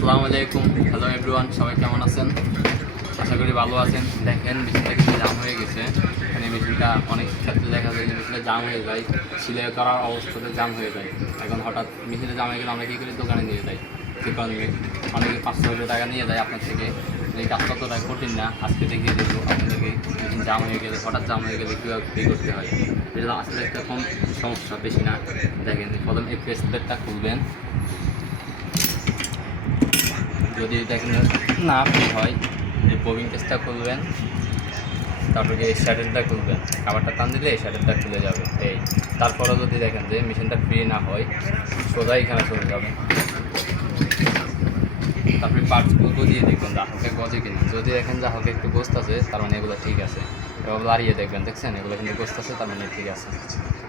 আসসালামু আলাইকুম, hello everyone, সবাই কেমন আছেন? আশা করি ভালো আছেন। দেখেন মেশিনটা কিন্তু জাম হয়ে গেছে। এখানে মেশিনটা অনেক ক্ষেত্রে দেখা যায় যে মেশিনটা জাম হয়ে যায়, সিলাই করার অবস্থাতে জাম হয়ে যায়। এখন হঠাৎ মেশিনে জাম হয়ে গেলে আমরা কী করি, দোকানে নিয়ে যাই। ঠিক কারণে অনেকে 500 টাকা নিয়ে যায় আপনার থেকে। এই কাজটা ততটা কঠিন না, আজকে দেখিয়ে দেবো আপনাদেরকে। মেশিন জাম হয়ে গেলে, হঠাৎ জাম হয়ে গেলে কীভাবে পে করতে হয়। এটা আসলে একটা কম সমস্যা, বেশি না। দেখেন প্রথম এই প্রেস প্লেটটা খুলবেন। যদি দেখেন না ফ্রি হয়, এই ববিং কেসটা খুলবেন, তারপরে এই শ্যাডেলটা খুলবেন। খাবারটা টান দিলে এই শ্যাডেলটা খুলে যাবে। এই তারপরে যদি দেখেন যে মেশিনটা ফ্রি না হয়, সোজা এখানে চলে যাবে। তারপরে পার্টসগুলো দিয়ে দেখবেন জাহকে গজে কিনা। যদি দেখেন জাহকে একটু গোস্ত আছে, তার মানে এগুলো ঠিক আছে। এবার লাড়িয়ে দেখবেন, দেখছেন এগুলো কিন্তু গোস্ত আছে, তার মানে ঠিক আছে।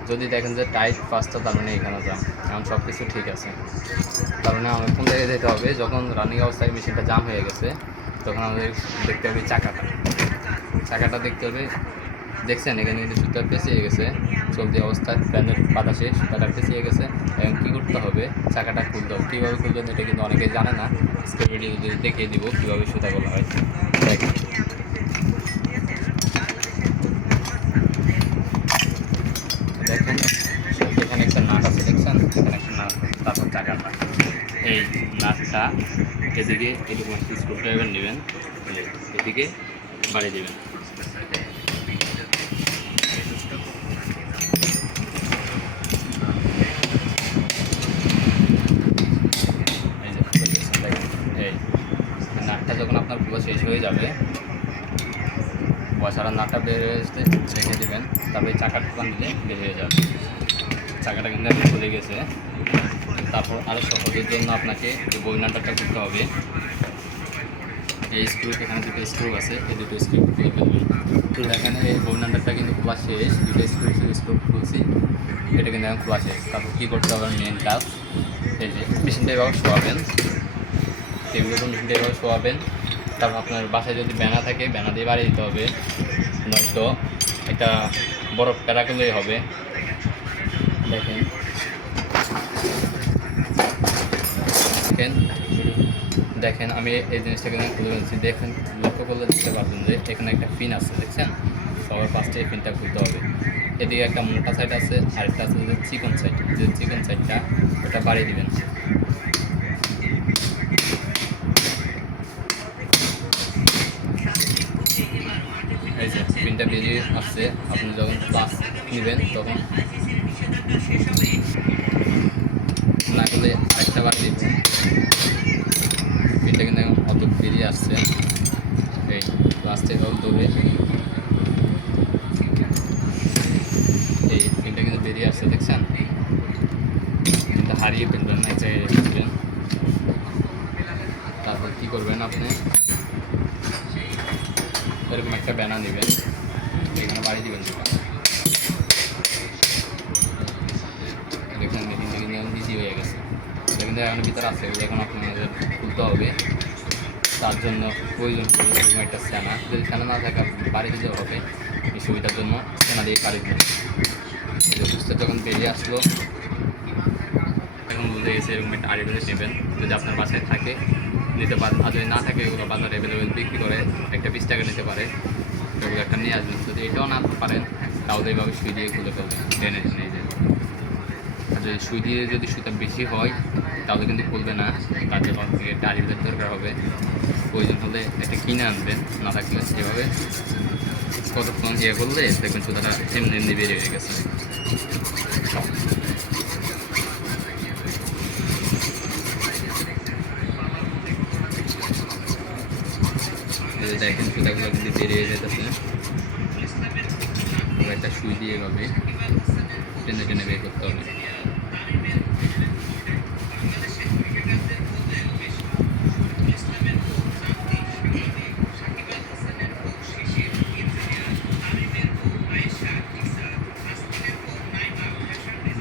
যদি দেখেন যে টাইট ফাস্টটা, তার মানে এখানে যান, এখন সব কিছু ঠিক আছে। তার মানে আমাদের কোন জায়গায় যেতে হবে, যখন রানিং অবস্থায় মেশিনটা জাম হয়ে গেছে, তখন আমাদের দেখতে হবে চাকাটা দেখতে হবে। দেখছেন এখানে কিন্তু সুতা পেঁচিয়ে গেছে, চলতি অবস্থায় ফ্যানের বাতাসে সুতাটা পেঁচিয়ে গেছে। এবং কী করতে হবে, চাকাটা খুলতে হবে। কীভাবে খুলবেন এটা কিন্তু অনেকেই জানে না। আজকে ভিডিও দেখিয়ে দিব কীভাবে সুতা বলা হয়। দেখেন দেখেন এখানে একটা নাট আছে, দেখছেন এখানে একটা নাট। তারপর চাকাটা, এই নাটটা এদিকে এরকম একটা স্ক্রু ড্রাইভার নেবেন, এদিকে বাড়িয়ে দেবেন। এই নাটটা যখন আপনার পুরো শেষ হয়ে যাবে, বসারা নাটটা বের হয়ে আসতে রেখে দেবেন। তারপরে চাকাটা টান দিলে বের হয়ে যাবে। চাকাটা কিন্তু এখন খুলে গেছে। তারপর আরও সহজের জন্য আপনাকে যে বইনাটাটা করতে হবে, এই স্ক্রু, এখানে দুটো স্ক্রু আছে, এই দুটো স্ক্রু খুলে ফেলবেন। তো এখানে এই বইনাটাটা কিন্তু খোলা শেষ, দুটো স্ক্রু খুলছি, এটা কিন্তু এখন খোলা শেষ। তারপর কী করতে হবে, মেন কাজ, এই যে মেশিনটা এভাবে শোয়াবেন, টেবিলের উপর মেশিনটা এভাবে শোয়াবেন। তারপর আপনার বাসায় যদি ব্যানা থাকে, ব্যানা দিয়ে বাড়িয়ে দিতে হবে, নয়তো একটা বরফ প্যারা করলেই হবে। দেখেন দেখেন দেখেন আমি এই জিনিসটাকে খুলে ফেলছি। দেখেন লক্ষ্য করলে দেখতে পাচ্ছেন যে এখানে একটা পিন আছে, দেখছেন। সবার ফার্স্টে এই পিনটা খুলতে হবে। এদিকে একটা মোটা সাইড আছে, আরেকটা আছে যে চিকন সাইড। যে চিকন সাইডটা ওটা বাড়িয়ে দিবেন। এই যে পিনটা বেরিয়ে আসছে, আপনি যখন প্লাস নেবেন তখন না করলে আরেকটা বাড়িয়ে দিবেন। পিনটা কিন্তু অত বেরিয়ে আসছে, এই প্লাস্টিক দৌড়ে এই পিনটা কিন্তু বেরিয়ে আসছে, দেখছেন। কিন্তু হারিয়ে ফেলবেন না, এক জায়গায় ফেলবেন। তারপর কী করবেন, আপনি এরকম একটা ব্যানা নেবেন, এখানে বাড়ি দিবেন। দেখেন মেশিনটা কিন্তু এখন ইজি হয়ে গেছে। এটা কিন্তু এখন ভিতরে আছে, এখন আপনাদের খুলতে হবে। তার জন্য প্রয়োজন এরকম একটা স্যানা। যদি স্যানা না থাকে বাড়ি দিতে হবে, এই সুবিধার জন্য স্যানা দিয়ে বাড়ি দিন। বুঝতে যখন বেরিয়ে আসলো, এখন বুঝে গেছে এরকম একটা আড়ি বেঁধে নেবেন। যদি আপনার বাসায় থাকে নিতে পারেন, আর যদি না থাকে এগুলো বাজারে অ্যাভেলেবেল বিক্রি করে, একটা 20 টাকা নিতে পারে। এগুলো একটা নিয়ে আসবেন। যদি এটাও না পারেন, তাহলে এইভাবে সুই দিয়ে খুলে ফেলবেন, টেনে টেনে যায়। আর যদি সুই দিয়ে যদি সুইটা বেশি হয়, তাহলে কিন্তু খুলবে না। তার জন্য একটা আড়ি বেঁধে দরকার হবে। প্রয়োজন হলে একটা কিনে আনবেন, না থাকলে এভাবে কতক্ষণ ইয়ে করলে দেখবেন সুতাটা এমনি এমনি বেরিয়ে হয়ে গেছে। দেখেন সুতাগুলো কিন্তু বেরিয়ে যেতেছে। একটা সুই দিয়ে এভাবে টেনে টেনে বের করতে হবে।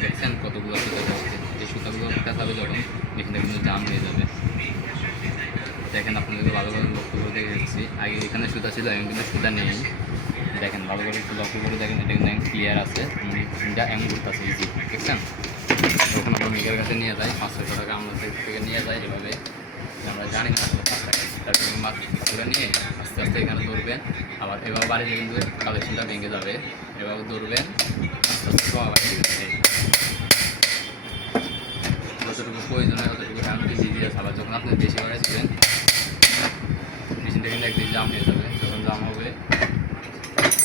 দেখছেন কতগুলো সুতা যাচ্ছে। এই সুতাগুলো পেঁচাবে যখন, এখানে কিন্তু জাম হয়ে যাবে। দেখেন আপনাদেরকে ভালো করে লক্ষ্য করে দেখে দিচ্ছি। আগে এখানে সুতা ছিল, এখন কিন্তু সুতা নেই। দেখেন ভালো করে একটু লক্ষ্য করে দেখেন, এটা কিন্তু ক্লিয়ার আছে, এটা এমন করতেছে ইজি, দেখছেন। যখন আমরা মেকার কাছে নিয়ে যাই, 500 টাকা আমাদের থেকে নিয়ে যাই, এভাবে আমরা জানি না তারপর মাত্র খুলে নিয়ে আস্তে আস্তে এখানে ধরবেন, আবার এভাবে বাড়িতে কিন্তু কালেকশনটা ভেঙে যাবে। এভাবে ধরবেন, আস্তে আস্তে কমা বাড়িয়ে দেবেন। যতটুকু প্রয়োজন হয় ততটুকু হ্যান্ড দিয়ে আবার যখন আপনি বেশি বাড়াই দেবেন মেশিনটা কিন্তু একদিন জাম হয়ে যাবে। যখন জাম হবে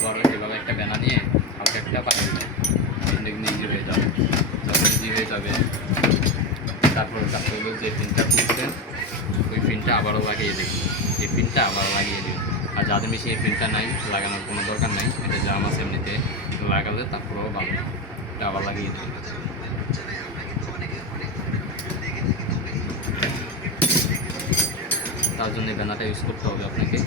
বড় এভাবে একটা ব্যানা নিয়ে হালকা একটা পাঠিয়ে দেবেন, মেশিনটা কিন্তু ইজি হয়ে যাবে। যখন ইজি হয়ে যাবে তারপর কাছে হলো যে পিনটা খুলছেন ওই পিনটা আবারও লাগিয়ে দেবেন, এই পিনটা আবারও লাগিয়ে দেবেন। আর যাদের মেশিনে এই পিনটা নাই লাগানোর কোনো দরকার নাই, এটা জাম আছে এমনিতে লাগালে তারপরেও ভালো, এটা আবার লাগিয়ে দেবেন। তার জন্য এই ব্যানারটা ইউজ করতে হবে আপনাকে।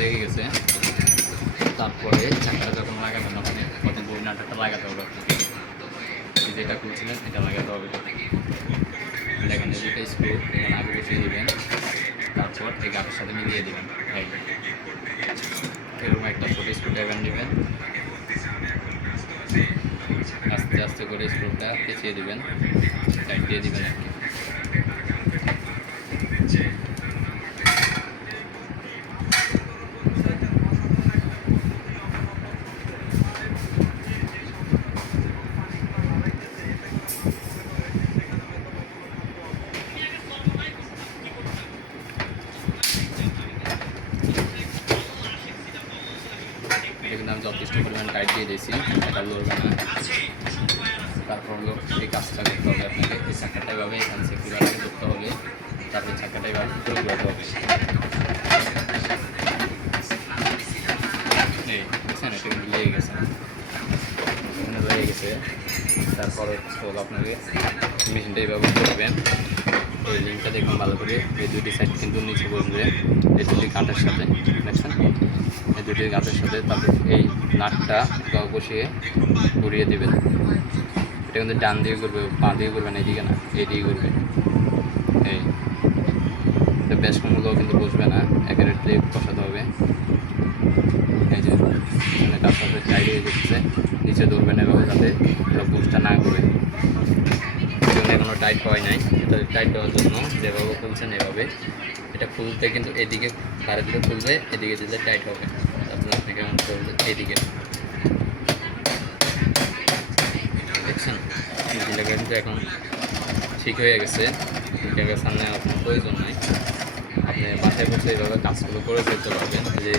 লেগে গেছে, তারপরে চাকাটা যখন লাগাবেন ওখানে প্রথম বইনাটাটা লাগাতে হবে আপনাকে। যেটা খুলছিলেন এটা লাগাতে হবে। দেখেন দুটো স্ক্রু এখানে আগে বসিয়ে দেবেন, তারপর এই গাটের সাথে মিলিয়ে দেবেন। এরকম একটা ছোটো স্ক্রু ড্রাইভার নেবেন, আস্তে আস্তে করে স্ক্রুটা পেঁচিয়ে দেবেন, টাইট দিয়ে দেবেন আর কি। এখানে আমি যথেষ্ট পরিমাণ টাইট দিয়ে দিয়েছি, এটা লড়বে না। তারপর হলো এই কাজটা করতে হবে আপনাকে, এই চাকাটা এভাবে এখানে সেফটিভাবে করতে হবে, তারপর চাকাটা এভাবে করে ঘোরাতে হবে। এই বুঝছেন, এটা কিন্তু লেগে গেছে, এখানে লেগে গেছে। তারপর হলো আপনাকে মেশিনটা এইভাবে করবেন, এই লিঙ্কটা দেখুন ভালো করে। এই দুটি সাইড কিন্তু নিচে বসবে এই দুটি গাঁটের সাথে, দেখছেন এই দুটি গাঁটের সাথে। তারপর এই নাটটা বসিয়ে ঘুরিয়ে দেবেন। এটা কিন্তু ডান দিয়ে করবে, পা দিয়ে করবেন, এইদিকে না এইদিকে করবে। এই বেশ কোনগুলো কিন্তু বসবে না, একের দিয়ে বসাতে হবে। এই যে এখানে তার সাথে টাইট হয়ে যাচ্ছে, নিচে ধরবেন এভাবে যাতে এটা বুঝটা না করে। এখনো টাইট হয় নাই, এটা টাইট হওয়ার জন্য যেভাবে খুলছেন এভাবে এটা খুলতে কিন্তু এদিকে ধারে দিলে খুলবে, এদিকে দিলে টাইট হবে। তারপরে আপনাকে এমন করবে এইদিকে, দেখছেন মেশিনটা কিন্তু এখন ঠিক হয়ে গেছে। সামনে আপনার প্রয়োজন নাই, আপনি বাসায় বসে এইভাবে কাজগুলো করে ফেলতে পারবেন। যে